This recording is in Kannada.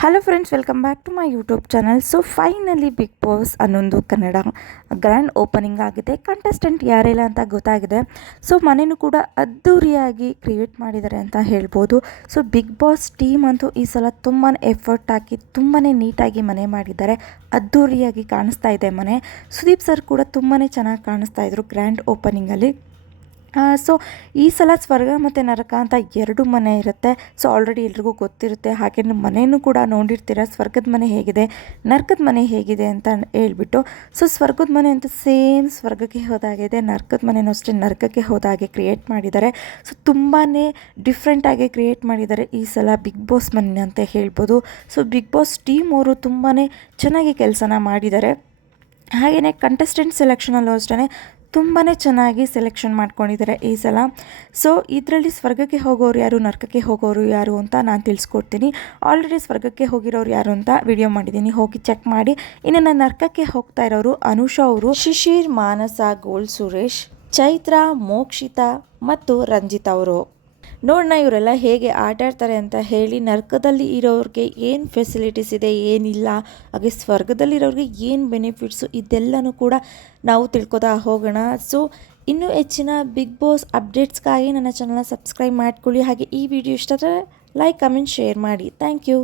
Hello friends welcome back to my YouTube channel so finally big boss ಅನ್ನೊಂದು ಕನ್ನಡ ಗ್ರ್ಯಾಂಡ್ ಓಪನಿಂಗ್ ಆಗಿದೆ. ಕಂಟೆಸ್ಟೆಂಟ್ ಯಾರಿಲ್ಲ ಅಂತ ಗೊತ್ತಾಗಿದೆ. ಸೊ ಮನೆಯೂ ಕೂಡ ಅದ್ಧೂರಿಯಾಗಿ ಕ್ರಿಯೇಟ್ ಮಾಡಿದ್ದಾರೆ ಅಂತ ಹೇಳ್ಬೋದು. ಸೊ ಬಿಗ್ ಬಾಸ್ ಟೀಮ್ ಅಂತೂ ಈ ಸಲ ತುಂಬಾ ಎಫರ್ಟ್ ಹಾಕಿ ತುಂಬಾ ನೀಟಾಗಿ ಮನೆ ಮಾಡಿದ್ದಾರೆ. ಅದ್ಧೂರಿಯಾಗಿ ಕಾಣಿಸ್ತಾ ಇದೆ ಮನೆ. ಸುದೀಪ್ ಸರ್ ಕೂಡ ತುಂಬಾ ಚೆನ್ನಾಗಿ ಕಾಣಿಸ್ತಾ ಇದ್ರು ಗ್ರ್ಯಾಂಡ್ ಓಪನಿಂಗಲ್ಲಿ ಸೊ ಈ ಸಲ ಸ್ವರ್ಗ ಮತ್ತು ನರಕ ಅಂತ ಎರಡು ಮನೆ ಇರುತ್ತೆ. ಸೊ ಆಲ್ರೆಡಿ ಎಲ್ರಿಗೂ ಗೊತ್ತಿರುತ್ತೆ. ಹಾಗೆ ಮನೆಯೂ ಕೂಡ ನೋಡಿರ್ತೀರ, ಸ್ವರ್ಗದ ಮನೆ ಹೇಗಿದೆ, ನರ್ಕದ ಮನೆ ಹೇಗಿದೆ ಅಂತ ಹೇಳ್ಬಿಟ್ಟು. ಸೊ ಸ್ವರ್ಗದ ಮನೆ ಅಂತ ಸೇಮ್ ಸ್ವರ್ಗಕ್ಕೆ ಹೋದಾಗಿದೆ ನರ್ಕದ ಮನೆಯೂ ಅಷ್ಟೇ ನರ್ಕಕ್ಕೆ ಹೋದಾಗೆ ಕ್ರಿಯೇಟ್ ಮಾಡಿದ್ದಾರೆ. ಸೊ ತುಂಬಾ ಡಿಫ್ರೆಂಟಾಗಿ ಕ್ರಿಯೇಟ್ ಮಾಡಿದ್ದಾರೆ ಈ ಸಲ ಬಿಗ್ ಬಾಸ್ ಮನೆ ಅಂತ ಹೇಳ್ಬೋದು. ಸೊ ಬಿಗ್ ಬಾಸ್ ಟೀಮ್ ಅವರು ತುಂಬಾ ಚೆನ್ನಾಗಿ ಕೆಲಸನ ಮಾಡಿದ್ದಾರೆ. ಹಾಗೆಯೇ ಕಂಟೆಸ್ಟೆಂಟ್ ಸೆಲೆಕ್ಷನಲ್ಲೂ ಅಷ್ಟೇ ತುಂಬಾ ಚೆನ್ನಾಗಿ ಸೆಲೆಕ್ಷನ್ ಮಾಡ್ಕೊಂಡಿದ್ದಾರೆ ಈ ಸಲ. ಸೊ ಇದರಲ್ಲಿ ಸ್ವರ್ಗಕ್ಕೆ ಹೋಗೋರು ಯಾರು, ನರ್ಕಕ್ಕೆ ಹೋಗೋರು ಯಾರು ಅಂತ ನಾನು ತಿಳಿಸ್ಕೊಡ್ತೀನಿ. ಆಲ್ರೆಡಿ ಸ್ವರ್ಗಕ್ಕೆ ಹೋಗಿರೋರು ಯಾರು ಅಂತ ವಿಡಿಯೋ ಮಾಡಿದ್ದೀನಿ. ಹೋಗಿ ಚೆಕ್ ಮಾಡಿ. ಇನ್ನು ನಾನು ನರ್ಕಕ್ಕೆ ಹೋಗ್ತಾ ಇರೋರು ಅನುಷಾ ಅವರು. ಶಿಶಿರ್, ಮಾನಸ, ಗೋಲ್ ಸುರೇಶ್, ಚೈತ್ರ, ಮೋಕ್ಷಿತಾ ಮತ್ತು ರಂಜಿತ್ ಅವರು. ನೋಡೋಣ ಇವರೆಲ್ಲ ಹೇಗೆ ಆಟ ಆಡ್ತಾರೆ ಅಂತ ಹೇಳಿ ನರ್ಕದಲ್ಲಿ ಇರೋರಿಗೆ ಏನು ಫೆಸಿಲಿಟೀಸ್ ಇದೆ, ಏನಿಲ್ಲ, ಹಾಗೆ ಸ್ವರ್ಗದಲ್ಲಿರೋರಿಗೆ ಏನು ಬೆನಿಫಿಟ್ಸು ಇದೆಲ್ಲನೂ ಕೂಡ ನಾವು ತಿಳ್ಕೊತಾ ಹೋಗೋಣ. ಸೊ ಇನ್ನೂ ಹೆಚ್ಚಿನ ಬಿಗ್ ಬಾಸ್ ಅಪ್ಡೇಟ್ಸ್ಗಾಗಿ ನನ್ನ ಚಾನಲ್ನ ಸಬ್ಸ್ಕ್ರೈಬ್ ಮಾಡ್ಕೊಳ್ಳಿ. ಹಾಗೆ ಈ ವಿಡಿಯೋ ಇಷ್ಟ ಲೈಕ್ ಕಮೆಂಟ್ ಶೇರ್ ಮಾಡಿ. Thank you